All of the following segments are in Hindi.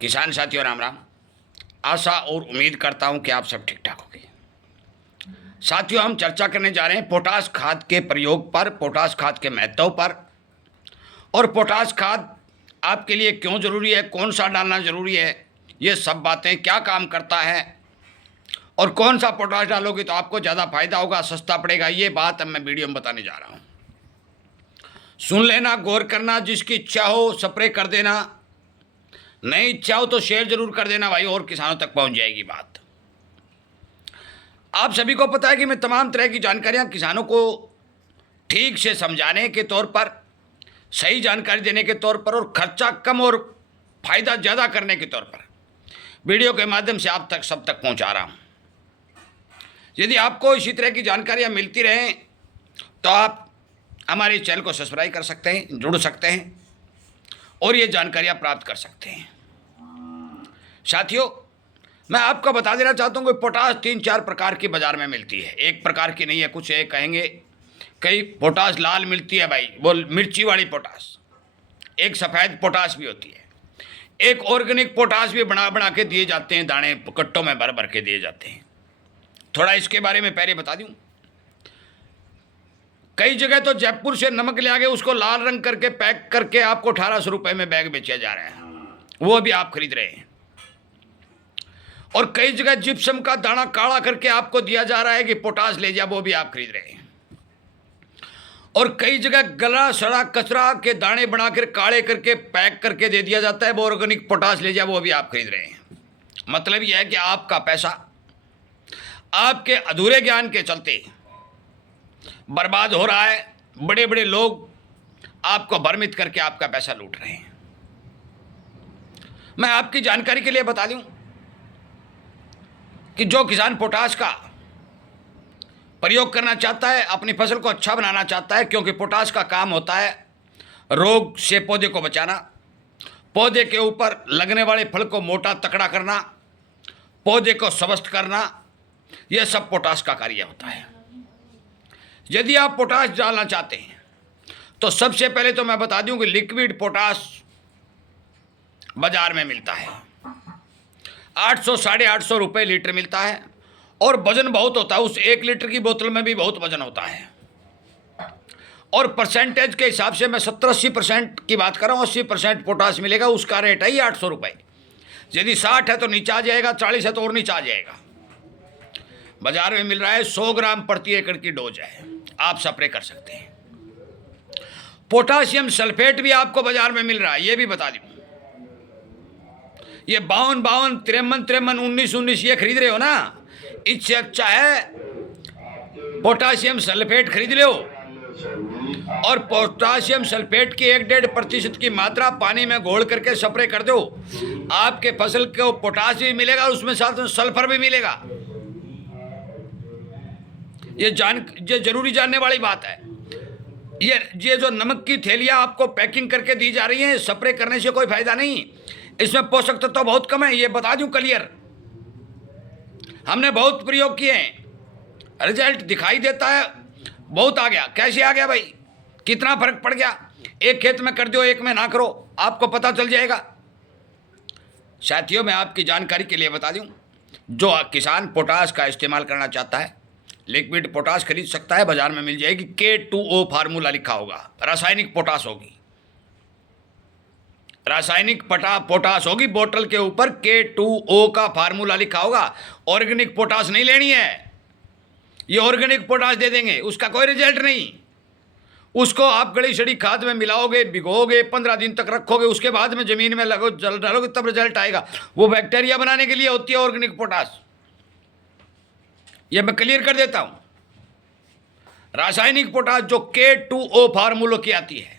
किसान साथियों राम राम। आशा और उम्मीद करता हूं कि आप सब ठीक ठाक होंगे। साथियों, हम चर्चा करने जा रहे हैं पोटास खाद के प्रयोग पर, पोटास खाद के महत्व पर, और पोटास खाद आपके लिए क्यों ज़रूरी है, कौन सा डालना ज़रूरी है, ये सब बातें, क्या काम करता है और कौन सा पोटास डालोगे तो आपको ज़्यादा फायदा होगा, सस्ता पड़ेगा, ये बात अब मैं वीडियो में बताने जा रहा हूँ। सुन लेना, गौर करना, जिसकी इच्छा हो स्प्रे कर देना, नहीं इच्छा हो तो शेयर जरूर कर देना भाई, और किसानों तक पहुंच जाएगी बात। आप सभी को पता है कि मैं तमाम तरह की जानकारियां किसानों को ठीक से समझाने के तौर पर, सही जानकारी देने के तौर पर और खर्चा कम और फायदा ज़्यादा करने के तौर पर वीडियो के माध्यम से आप तक सब तक पहुंचा रहा हूं। यदि आपको इसी तरह की जानकारियां मिलती रहें तो आप हमारे चैनल को सब्सक्राइब कर सकते हैं, जुड़ सकते हैं और ये जानकारियां प्राप्त कर सकते हैं। साथियों, मैं आपको बता देना चाहता हूं कि पोटास 3-4 प्रकार की बाजार में मिलती है, एक प्रकार की नहीं है। कुछ एक कहेंगे कई पोटास लाल मिलती है भाई, वो मिर्ची वाली पोटास, एक सफ़ेद पोटास भी होती है, एक ऑर्गेनिक पोटास भी बना बना के दिए जाते हैं, दाने कट्टों में भर भर के दिए जाते हैं। थोड़ा इसके बारे में पहले बता दूं, कई जगह तो जयपुर से नमक ले आके उसको लाल रंग करके पैक करके आपको 1800 रुपये में बैग बेचा जा रहा है, वो भी आप खरीद रहे हैं। और कई जगह जिप्सम का दाना काला करके आपको दिया जा रहा है कि पोटास ले जा, वो भी आप खरीद रहे हैं। और कई जगह गला सड़ा कचरा के दाने बनाकर काले करके पैक करके दे दिया जाता है, वो ऑर्गेनिक पोटास ले जा, वो भी आप खरीद रहे हैं। मतलब यह है कि आपका पैसा आपके अधूरे ज्ञान के चलते बर्बाद हो रहा है। बड़े बड़े लोग आपको भ्रमित करके आपका पैसा लूट रहे हैं। मैं आपकी जानकारी के लिए बता दूं कि जो किसान पोटास का प्रयोग करना चाहता है, अपनी फसल को अच्छा बनाना चाहता है, क्योंकि पोटास का काम होता है रोग से पौधे को बचाना, पौधे के ऊपर लगने वाले फल को मोटा तकड़ा करना, पौधे को स्वस्थ करना, यह सब पोटास का कार्य होता है। यदि आप पोटास डालना चाहते हैं तो सबसे पहले तो मैं बता दूं कि लिक्विड पोटास बाजार में मिलता है, 800-850 रुपये लीटर मिलता है, और वजन बहुत होता है। उस 1 लीटर की बोतल में भी बहुत वजन होता है। और परसेंटेज के हिसाब से मैं 70-80% की बात कर रहा हूँ, 80% पोटास मिलेगा, उसका रेट है ही 800 रुपये। यदि 60 है तो नीचे आ जाएगा, 40 है तो और नीचे आ जाएगा। बाजार में मिल रहा है 100 ग्राम प्रति एकड़ की डोज है, आप स्प्रे कर सकते हैं। पोटाशियम सल्फेट भी आपको बाजार में मिल रहा है, ये भी बता दूं। ये 52, 53, 19 ये खरीद रहे हो ना, इससे अच्छा है पोटाशियम सल्फेट खरीद लो। और पोटाशियम सल्फेट की 1-1.5% की मात्रा पानी में घोल करके स्प्रे कर दो, आपके फसल को पोटाश भी मिलेगा और उसमें साथ में सल्फर भी मिलेगा। ये जरूरी जानने वाली बात है। ये जो नमक की थैलियाँ आपको पैकिंग करके दी जा रही हैं, स्प्रे करने से कोई फायदा नहीं, इसमें पोषक तत्व तो बहुत कम है, ये बता दूं क्लियर। हमने बहुत प्रयोग किए हैं, रिजल्ट दिखाई देता है, बहुत आ गया। कैसे आ गया भाई, कितना फर्क पड़ गया, एक खेत में कर दो, एक में ना करो, आपको पता चल जाएगा। साथियों, मैं आपकी जानकारी के लिए बता दूं, जो किसान पोटास का इस्तेमाल करना चाहता है, लिक्विड पोटास खरीद सकता है, बाजार में मिल जाएगी। K2O फार्मूला लिखा होगा, रासायनिक पोटास होगी, रासायनिक पोटास होगी, बोतल के ऊपर K2O का फार्मूला लिखा होगा। ऑर्गेनिक पोटास नहीं लेनी है, ये ऑर्गेनिक पोटास दे देंगे, उसका कोई रिजल्ट नहीं। उसको आप गड़ी सड़ी खाद में मिलाओगे, भिगोगे, 15 दिन तक रखोगे, उसके बाद में जमीन में लगो जल डालोगे, तब रिजल्ट आएगा। वो बैक्टीरिया बनाने के लिए होती है ऑर्गेनिक पोटास, ये मैं क्लियर कर देता हूं। रासायनिक पोटास जो K2O फार्मूलों की आती है,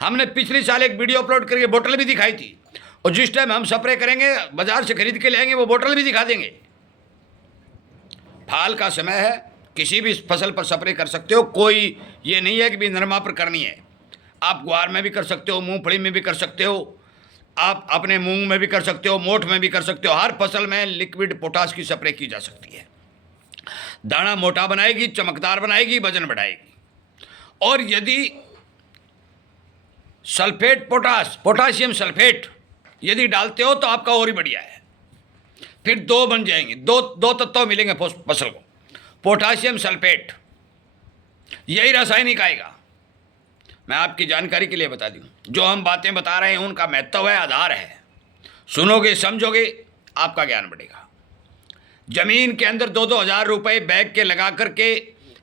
हमने पिछले साल एक वीडियो अपलोड करके बोतल भी दिखाई थी, और जिस टाइम हम स्प्रे करेंगे बाजार से खरीद के लेंगे वो बोतल भी दिखा देंगे। फाल का समय है, किसी भी फसल पर स्प्रे कर सकते हो, कोई ये नहीं है कि भी नरमा पर करनी है। आप ग्वार में भी कर सकते हो, मूंगफली में भी कर सकते हो, आप अपने मूंग में भी कर सकते हो, मोठ में भी कर सकते हो। हर फसल में लिक्विड पोटास की स्प्रे की जा सकती है। दाना मोटा बनाएगी, चमकदार बनाएगी, वजन बढ़ाएगी। और यदि सल्फेट पोटाशियम सल्फेट यदि डालते हो तो आपका और ही बढ़िया है। फिर दो बन जाएंगे, दो तत्व मिलेंगे फसल को, पोटासियम सल्फेट, यही रासायनिक आएगा। मैं आपकी जानकारी के लिए बता दूं, जो हम बातें बता रहे हैं उनका महत्व है, आधार है। सुनोगे समझोगे आपका ज्ञान बढ़ेगा। जमीन के अंदर 2-2 हज़ार रुपये बैग के लगा करके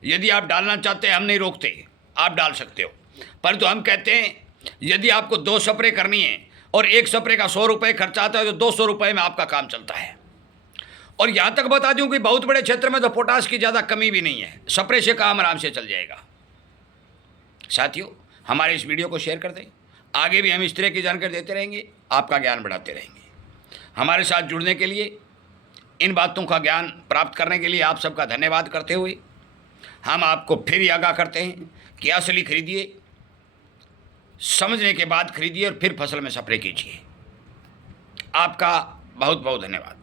यदि आप डालना चाहते हैं, हम नहीं रोकते, आप डाल सकते हो। परंतु हम कहते हैं यदि आपको 2 स्प्रे करनी है और एक स्प्रे का 100 रुपये खर्चा आता है तो 200 रुपये में आपका काम चलता है। और यहाँ तक बता दूं कि बहुत बड़े क्षेत्र में तो पोटाश की ज़्यादा कमी भी नहीं है, स्प्रे से काम आराम से चल जाएगा। साथियों, हमारे इस वीडियो को शेयर कर दें, आगे भी हम इस तरह की जानकारी देते रहेंगे, आपका ज्ञान बढ़ाते रहेंगे। हमारे साथ जुड़ने के लिए, इन बातों का ज्ञान प्राप्त करने के लिए आप सबका धन्यवाद करते हुए हम आपको फिर आगाह करते हैं कि असली खरीदिए, समझने के बाद खरीदिए और फिर फसल में स्प्रे कीजिए। आपका बहुत बहुत धन्यवाद।